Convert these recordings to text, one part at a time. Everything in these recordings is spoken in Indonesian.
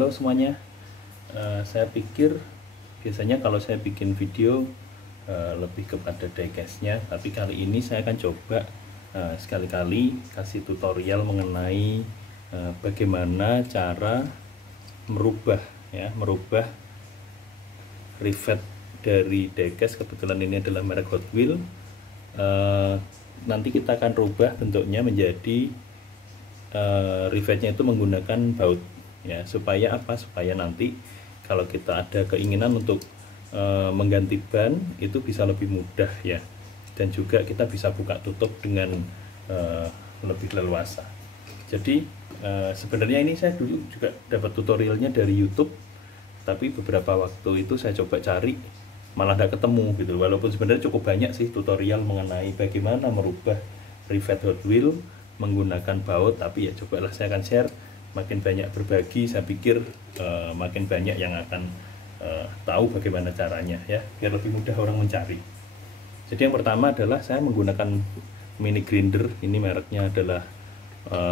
Halo semuanya. Saya pikir biasanya kalau saya bikin video lebih kepada diecast-nya, tapi kali ini saya akan coba sekali-kali kasih tutorial mengenai bagaimana cara merubah rivet dari diecast. Kebetulan ini adalah merek Hot Wheels. Nanti kita akan rubah bentuknya menjadi rivetnya itu menggunakan baut ya, supaya nanti kalau kita ada keinginan untuk mengganti ban itu bisa lebih mudah ya, dan juga kita bisa buka tutup dengan lebih leluasa. Jadi sebenarnya ini saya dulu juga dapat tutorialnya dari YouTube, tapi beberapa waktu itu saya coba cari malah nggak ketemu gitu. Walaupun sebenarnya cukup banyak sih tutorial mengenai bagaimana merubah rivet Hot Wheels menggunakan baut, tapi ya cobalah saya akan share. Makin banyak berbagi, saya pikir makin banyak yang akan tahu bagaimana caranya ya, biar lebih mudah orang mencari. Jadi yang pertama adalah saya menggunakan mini grinder. Ini mereknya adalah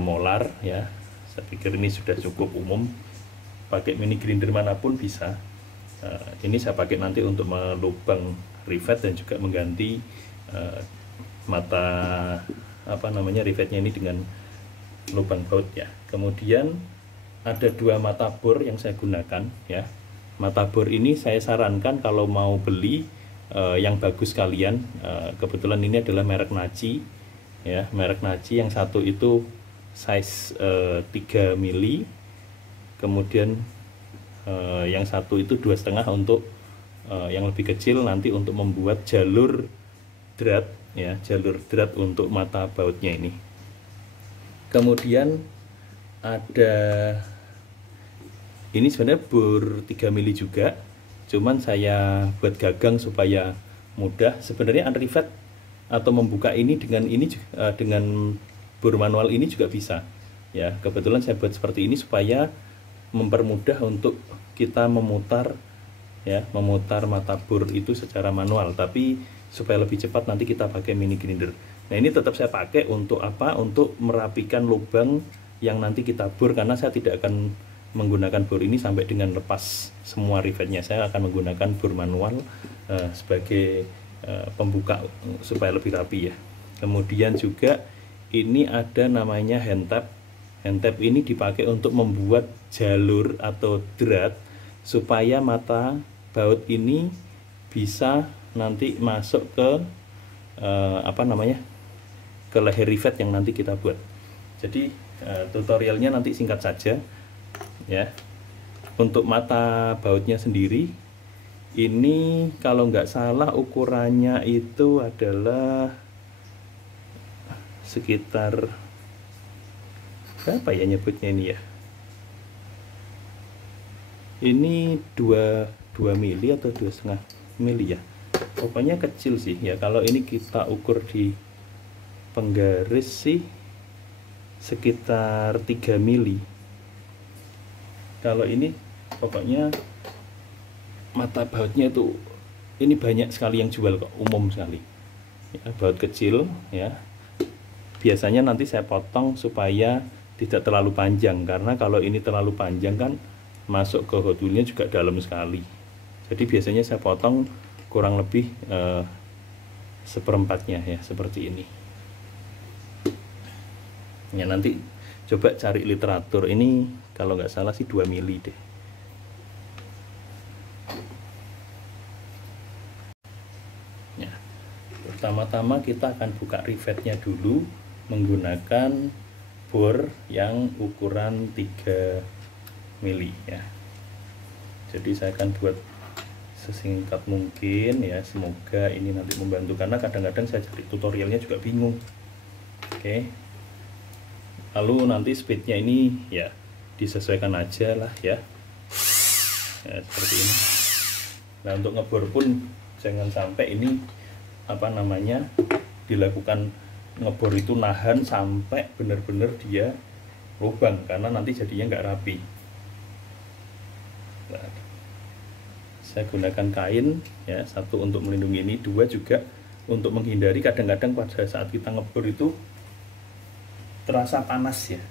Molar ya. Saya pikir ini sudah cukup umum, pakai mini grinder manapun bisa. Ini saya pakai nanti untuk melubang rivet dan juga mengganti mata rivetnya ini dengan lubang baut ya. Kemudian ada dua mata bor yang saya gunakan ya. Mata bor ini saya sarankan kalau mau beli yang bagus kalian. Kebetulan ini adalah merek Naci ya, merek Naci. Yang satu itu size 3 mili, kemudian yang satu itu 2,5 untuk yang lebih kecil, nanti untuk membuat jalur drat ya, jalur drat untuk mata bautnya ini. Kemudian ada ini sebenarnya bor 3 mili juga, cuman saya buat gagang supaya mudah. Sebenarnya unrivet atau membuka ini dengan bor manual ini juga bisa ya. Kebetulan saya buat seperti ini supaya mempermudah untuk kita memutar mata bor itu secara manual, tapi supaya lebih cepat nanti kita pakai mini grinder. Nah, ini tetap saya pakai untuk apa? Untuk merapikan lubang yang nanti kita bor, karena saya tidak akan menggunakan bor ini sampai dengan lepas semua rivetnya. Saya akan menggunakan bor manual sebagai pembuka supaya lebih rapi ya. Kemudian juga ini ada namanya hand tap. Hand tap ini dipakai untuk membuat jalur atau drat supaya mata baut ini bisa nanti masuk ke ke leher rivet yang nanti kita buat. Jadi tutorialnya nanti singkat saja ya. Untuk mata bautnya sendiri ini kalau nggak salah ukurannya itu adalah sekitar berapa ya nyebutnya ini ya, ini 2 mili atau 2,5 mili ya, pokoknya kecil sih ya. Kalau ini kita ukur di penggaris sih sekitar 3 mili. Kalau ini pokoknya mata bautnya itu ini banyak sekali yang jual kok, umum sekali ya, baut kecil ya. Biasanya nanti saya potong supaya tidak terlalu panjang, karena kalau ini terlalu panjang kan masuk ke Hot Wheels-nya juga dalam sekali. Jadi biasanya saya potong kurang lebih seperempatnya ya, seperti ini ya. Nanti coba cari literatur, ini kalau nggak salah sih 2 mili deh. Ya, pertama-tama kita akan buka rivetnya dulu menggunakan bor yang ukuran 3 mili ya. Jadi saya akan buat sesingkat mungkin ya, semoga ini nanti membantu, karena kadang-kadang saya cari tutorialnya juga bingung. Oke, lalu nanti speednya ini ya disesuaikan aja lah ya, seperti ini. Nah, untuk ngebor pun jangan sampai ini dilakukan ngebor itu nahan sampai benar-benar dia lubang, karena nanti jadinya nggak rapi. Nah, saya gunakan kain ya, satu untuk melindungi ini, dua juga untuk menghindari kadang-kadang pada saat kita ngebor itu terasa panas ya,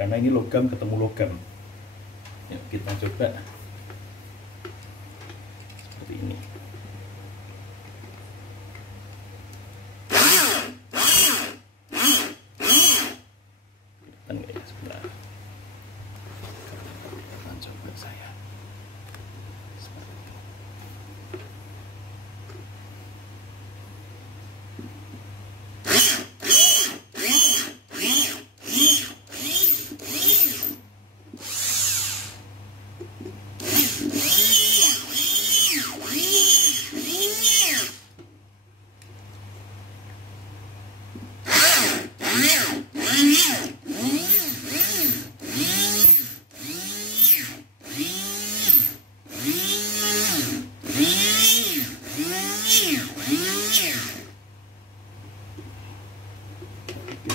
karena ini logam ketemu logam. Yuk kita coba seperti ini. Kelihatan nggak ya sebentar? Kita coba saya.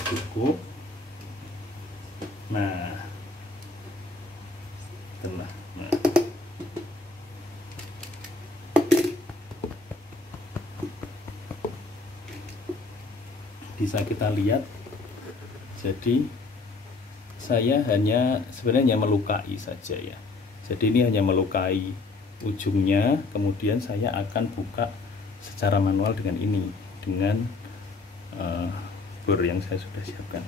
Cukup. Nah, setelah bisa kita lihat, jadi saya sebenarnya melukai saja ya. Jadi ini hanya melukai ujungnya, kemudian saya akan buka secara manual dengan ini, dengan bor yang saya sudah siapkan.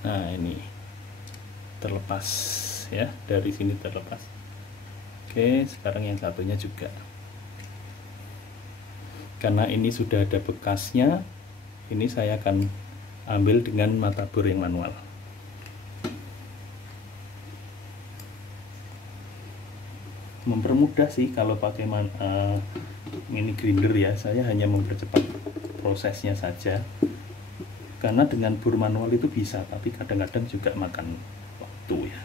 Nah, ini terlepas ya, dari sini terlepas. Oke, sekarang yang satunya juga. Karena ini sudah ada bekasnya, ini saya akan ambil dengan mata bor yang manual. Mempermudah sih kalau pakai mini grinder ya, saya hanya mempercepat prosesnya saja. Karena dengan bor manual itu bisa, tapi kadang-kadang juga makan waktu ya.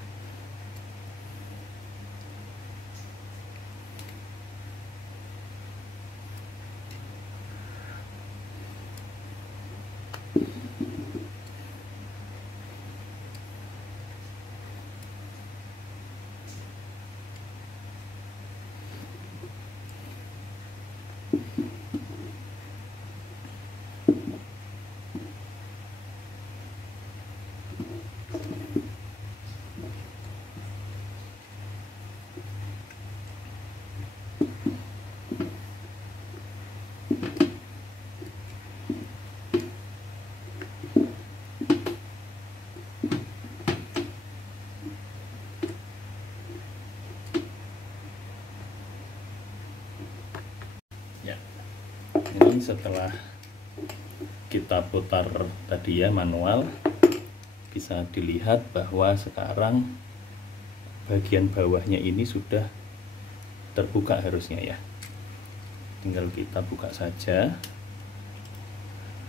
Ini setelah kita putar tadi ya manual, bisa dilihat bahwa sekarang bagian bawahnya ini sudah terbuka harusnya ya. Tinggal kita buka saja.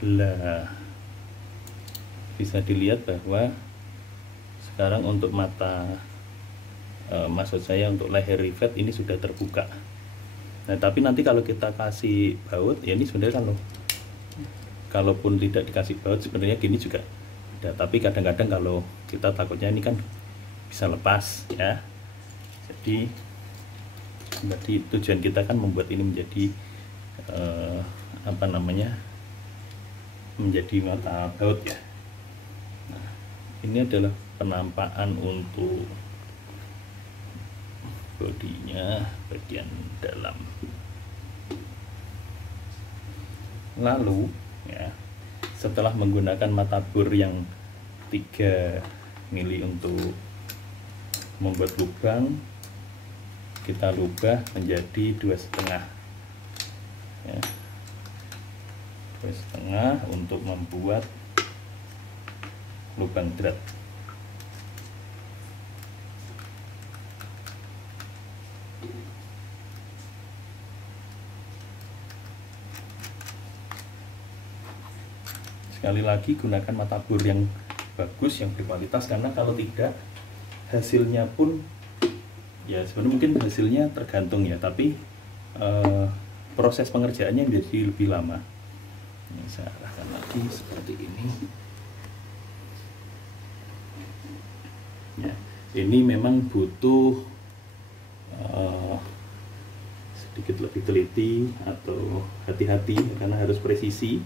Lah, bisa dilihat bahwa sekarang untuk mata maksud saya untuk leher rivet ini sudah terbuka. Nah, tapi nanti kalau kita kasih baut ya, ini sebenarnya kalaupun tidak dikasih baut sebenarnya gini juga ada, tapi kadang-kadang kalau kita takutnya ini kan bisa lepas ya. Jadi tujuan kita kan membuat ini menjadi menjadi mata baut ya. Nah, ini adalah penampakan untuk bodinya bagian dalam. Lalu ya, setelah menggunakan mata bor yang 3 mili untuk membuat lubang, kita rubah menjadi 2,5 ya, 2,5 untuk membuat lubang drat. Sekali lagi gunakan mata bor yang bagus, yang berkualitas, karena kalau tidak hasilnya pun ya sebenarnya mungkin hasilnya tergantung ya, tapi proses pengerjaannya menjadi lebih lama. Ini saya arahkan lagi seperti ini ya. Ini memang butuh sedikit lebih teliti atau hati-hati karena harus presisi.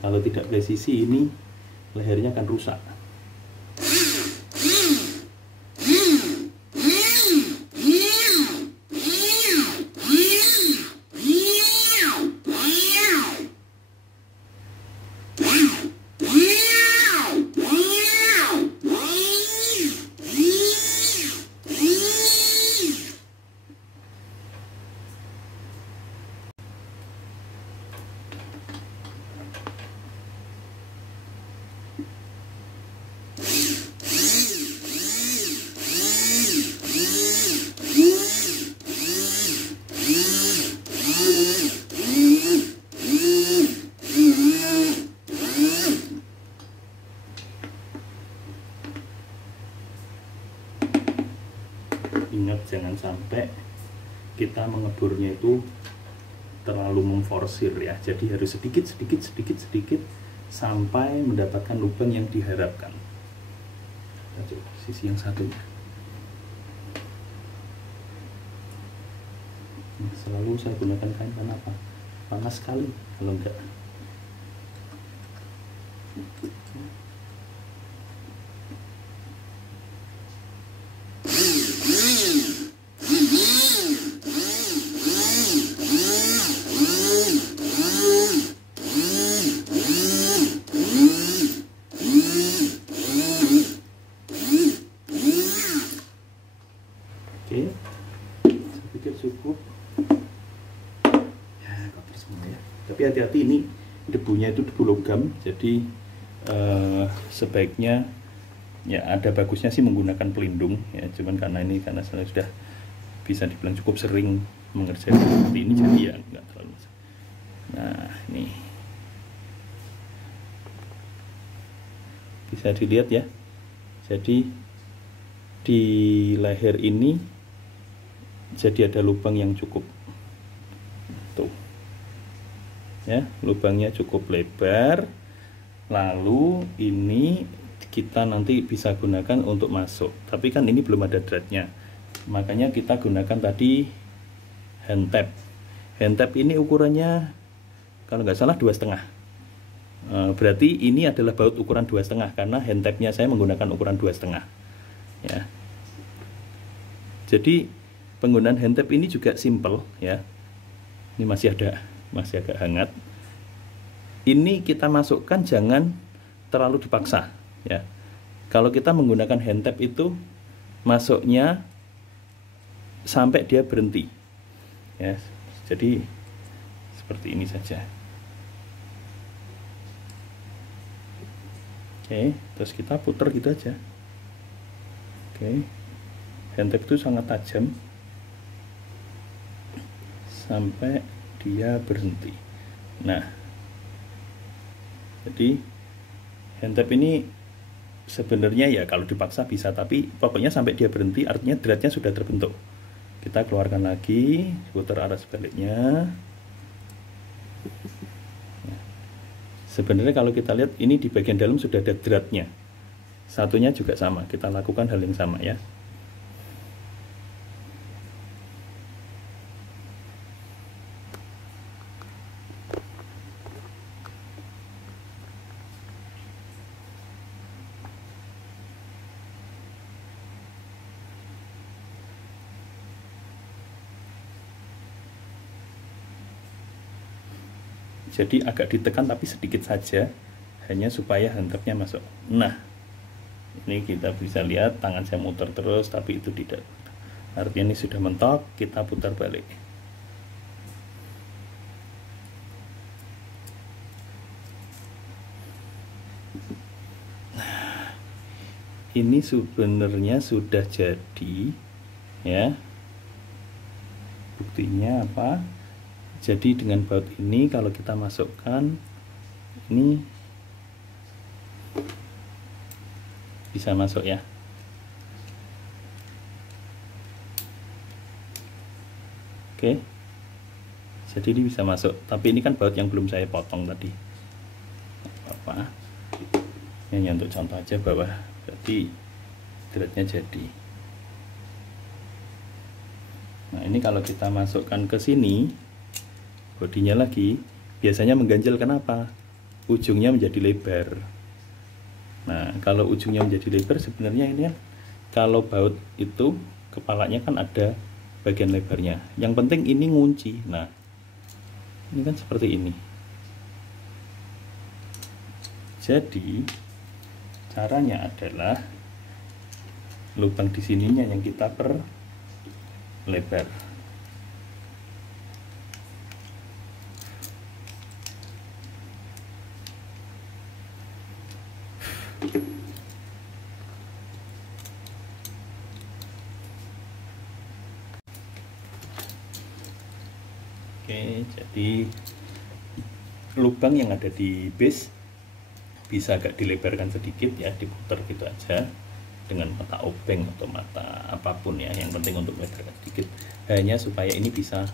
Kalau tidak presisi ini lehernya akan rusak. Ingat, jangan sampai kita mengeburnya itu terlalu memforsir ya. Jadi harus sedikit sampai mendapatkan lubang yang diharapkan. Kita coba sisi yang satunya. Nah, selalu saya gunakan kain kenapa? Panas sekali kalau enggak. Oke, saya pikir cukup ya, kotor semua ya. Tapi hati-hati, ini debunya itu debu logam, jadi sebaiknya ya ada bagusnya sih menggunakan pelindung ya. Cuman karena saya sudah bisa dibilang cukup sering mengerjakan seperti ini, jadi ya nggak terlalu. Nah, ini bisa dilihat ya. Jadi di leher ini jadi ada lubang yang cukup, tuh ya, lubangnya cukup lebar. Lalu ini kita nanti bisa gunakan untuk masuk, tapi kan ini belum ada dratnya, makanya kita gunakan tadi hand tap. Hand tap ini ukurannya kalau nggak salah 2,5. Berarti ini adalah baut ukuran 2,5 karena hand tapnya saya menggunakan ukuran 2,5 ya. Jadi penggunaan hand tap ini juga simple ya. Ini masih agak hangat. Ini kita masukkan jangan terlalu dipaksa ya. Kalau kita menggunakan hand tap itu masuknya sampai dia berhenti ya. Jadi seperti ini saja. Oke, terus kita putar gitu aja. Oke, hand tap itu sangat tajam sampai dia berhenti. Nah, jadi hand tap ini sebenarnya ya kalau dipaksa bisa, tapi pokoknya sampai dia berhenti artinya dratnya sudah terbentuk. Kita keluarkan lagi, putar arah sebaliknya. Nah, sebenarnya kalau kita lihat ini di bagian dalam sudah ada dratnya. Satunya juga sama, kita lakukan hal yang sama ya. Jadi agak ditekan tapi sedikit saja, hanya supaya hand tapnya masuk. Nah, ini kita bisa lihat tangan saya muter terus tapi itu tidak, artinya ini sudah mentok. Kita putar balik. Nah, ini sebenarnya sudah jadi ya. Buktinya apa? Jadi dengan baut ini kalau kita masukkan ini bisa masuk ya. Oke, jadi ini bisa masuk, tapi ini kan baut yang belum saya potong tadi. Apa? Ini hanya untuk contoh aja bawah, berarti threadnya jadi. Nah ini kalau kita masukkan ke sini, bodinya lagi, biasanya mengganjal. Kenapa? Ujungnya menjadi lebar. Nah kalau ujungnya menjadi lebar, sebenarnya ini kan kalau baut itu kepalanya kan ada bagian lebarnya. Yang penting ini ngunci. Nah, ini kan seperti ini. Jadi caranya adalah lubang di sininya yang kita perlebar. Oke, jadi lubang yang ada di base bisa agak dilebarkan sedikit ya, diputar gitu aja dengan mata obeng atau mata apapun ya, yang penting untuk lebarkan sedikit, hanya supaya ini bisa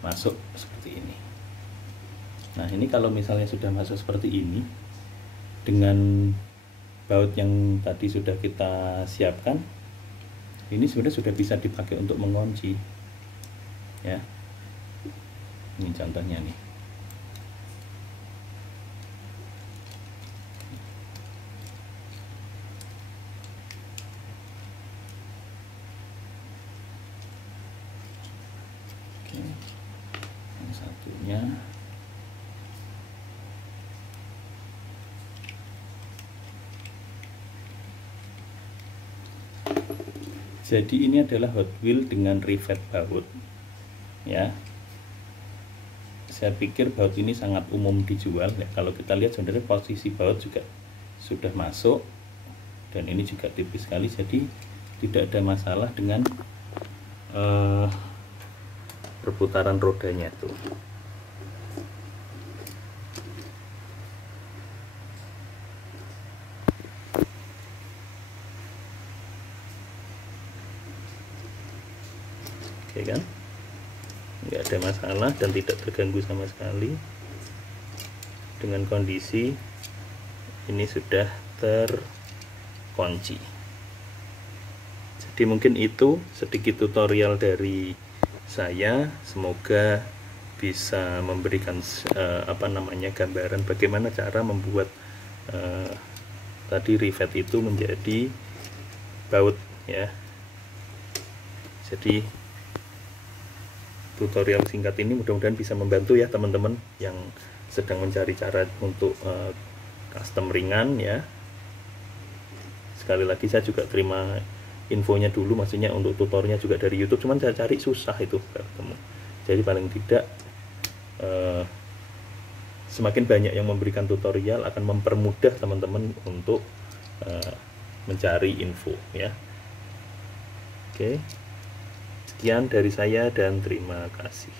masuk seperti ini. Nah ini kalau misalnya sudah masuk seperti ini dengan baut yang tadi sudah kita siapkan, ini sebenarnya sudah bisa dipakai untuk mengunci ya. Ini contohnya nih. Oke, yang satunya. Jadi ini adalah Hot Wheel dengan rivet baut ya. Saya pikir baut ini sangat umum dijual ya. Kalau kita lihat sebenarnya posisi baut juga sudah masuk dan ini juga tipis sekali, jadi tidak ada masalah dengan perputaran rodanya tuh. Oke kan, nggak ada masalah dan tidak terganggu sama sekali. Dengan kondisi ini sudah terkunci. Jadi mungkin itu sedikit tutorial dari saya, semoga bisa memberikan gambaran bagaimana cara membuat tadi rivet itu menjadi baut ya. Jadi tutorial singkat ini mudah-mudahan bisa membantu ya teman-teman yang sedang mencari cara untuk custom ringan ya. Sekali lagi saya juga terima infonya dulu, maksudnya untuk tutorialnya juga dari YouTube, cuman saya cari susah itu ketemu. Jadi paling tidak semakin banyak yang memberikan tutorial akan mempermudah teman-teman untuk mencari info ya. Oke, sekian dari saya dan terima kasih.